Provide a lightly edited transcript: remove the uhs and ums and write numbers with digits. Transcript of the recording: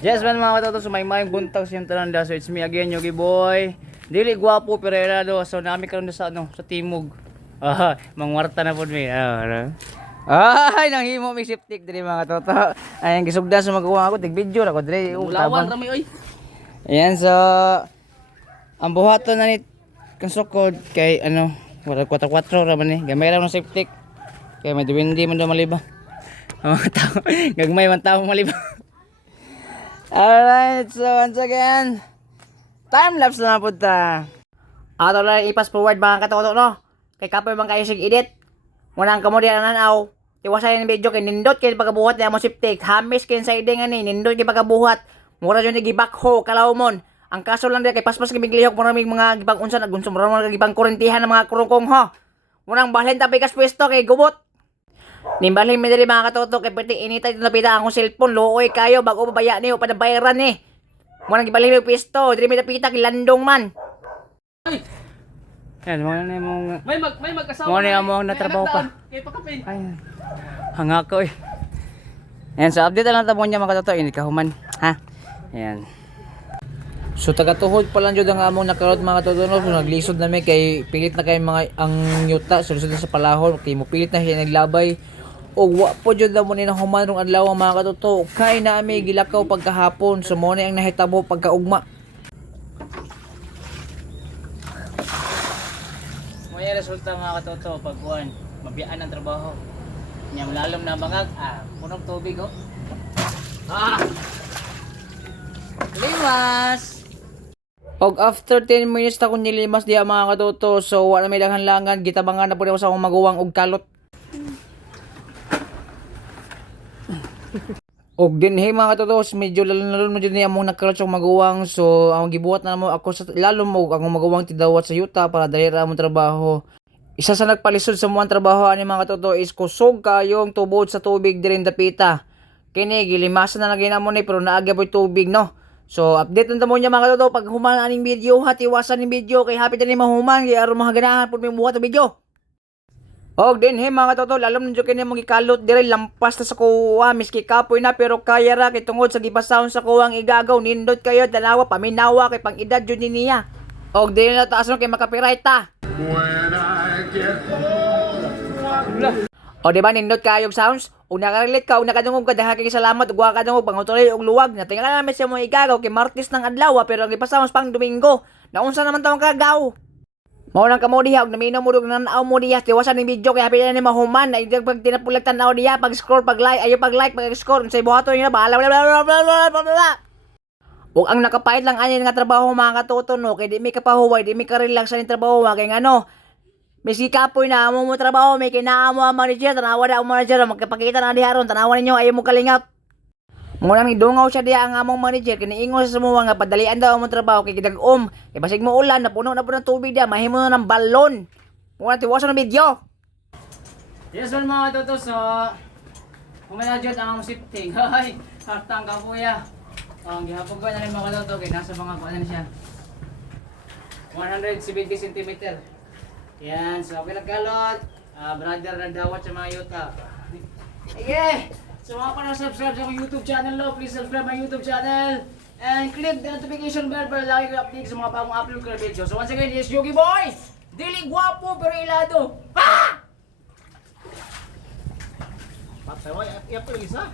Yes man mga katoto, sumaymayang buntag siyang tananda. So it's me again, Yogi Boy. Dili gwapo pero helado. So nami karon sa sa Timog. Mangwarta na pud mi. Ay, nanghimo mi siptik diri mga katoto. Ay gisugda sa magawa ako tig video ra ko diri. Ulawan ra mi oy. Ayan, so ang buhaton na ni kansukod kay wala 4-4 ra man ni. Gamay ra ng siptik. Kay may duwindi man daw maliba. Mga tao, gagmay man tao maliba. Alright, so once again, time-lapse na po ta. Ato lang ipas forward mga katoto, no? Kay kapoy bang kayo sig edit. Munang kamo diyan nanaw. Iwasan yung video kay nindot kay pagkabuhat na mo siptik. Hamis kay sa ide nga ni nindot kay pagkabuhat. Mura jud ni gibakho kalawmon. Ang kaso lang di kay paspas kay biglihok mura mig mga gibang unsa nagunsum mura mga gibang kurentihan ng mga kurungkong ho. Munang bahin ta pikas pwesto kay gubot. Nimbalhin mi diri mga katoto kay pati initay napita akong cellphone luoy kayo bago babaya niyo padabayaran ni. Mo nang gibalhin mi pisto diri mi napita kilandong man. Ay, Yan mo na imong may mag-asawa. mo na imong natrabaho pa. Kay pakapin. Ay. Hanga ko eh. Yan so update lang ta mo niya mga katoto ini kahuman ha. Yan. So taga-tuhod pa lang jud ang among nakarot mga katoto so naglisod na mi kay pilit na kay mga ang yuta sulod na sa palahon kay mo pilit na siya naglabay. O wa po jud na mo ni nahuman rong adlaw mga katoto. Kay na mi gilakaw pagkahapon so mo ni ang nahitabo pagkaugma. Mo yung resulta mga katoto pag kuan mabiyaan ang trabaho. Nya lalom na bangag punong tubig oh. Limas. Og after 10 minutes ta kun nilimas diha mga katoto so wala may daghan-langan gitabangan na pud ako sa akong maguwang og kalot. Og dinhi mga katoto medyo lalon mo jud ni among nagkalot sa maguwang so ang gibuhat na mo ako sa lalom mo akong maguwang tidawat sa yuta para dali ra among trabaho. Isa sa nagpalisod sa muang trabaho ani mga katoto is kusog kayong tubod sa tubig diri dapita. Kini gilimasan na lagi namo ni pero naagya po tubig no. So update nito mo niya mga katoto pag human aning video iwasan ning video kay happy din mahuman kay aron mahaganahan pud mi buhat ang video. Og din mga katoto lalom nyo kini mong ikalot dire lampas na sa kuwa miski kapoy na pero kaya ra kay tungod sa gibasahon sa kuwang igagaw nindot kayo dalawa paminawa kay pang edad jud niya. Og din na taas no kay makapiright ta. When I get home. O diba nindot kayo sounds? Ug nakarelate ka ug nakadungog ka dahil kay salamat ug wa ka dungog pangutuloy og luwag na tinga namin sa mo igagaw kay Martes ng adlaw pero ang ipasamos pang Domingo. Naunsa naman taong kagaw? Mao nang kamo diha og naminaw mo og nanaw mo diha tiwasan ni video kay happy ni mahuman na idag pag tinapulag tan-aw diha pag scroll pag like ayo pag like pag score unsay buhaton niya bahala ug ang nakapait lang ani nga trabaho mga katoto no kay di mi kapahuway di mi ka-relax sa ning trabaho kay ngano miski kapoy na amo mo trabaho may kinaamo ang manager tanawa na ang manager magkapakita na diha ron tanawa ninyo ayo mo kalingap. Mo nang idungaw siya diha ang among manager kiniingon sa mo nga padalian daw among trabaho kay gidag-om kay basig mo ulan napuno na pud ng tubig diha mahimo na ng balon. Mo na tiwasan ng video. Yes man mga katoto so kumanadjud ang among shifting. Hay hartang ka kuya. Ang gihapon ko na rin mga katoto kay nasa mga kuan na siya 170 cm. Yan, so okay nagkalot. Brother nagdawat sa mga yuta. Okay. So mga pa subscribe sa akong YouTube channel lo, please subscribe my YouTube channel and click the notification bell para lagi kayo update sa mga bagong upload ko na video. So once again, this is Yogi Boy. Dili gwapo pero ilado. Pa! Patay, iyak ko isa.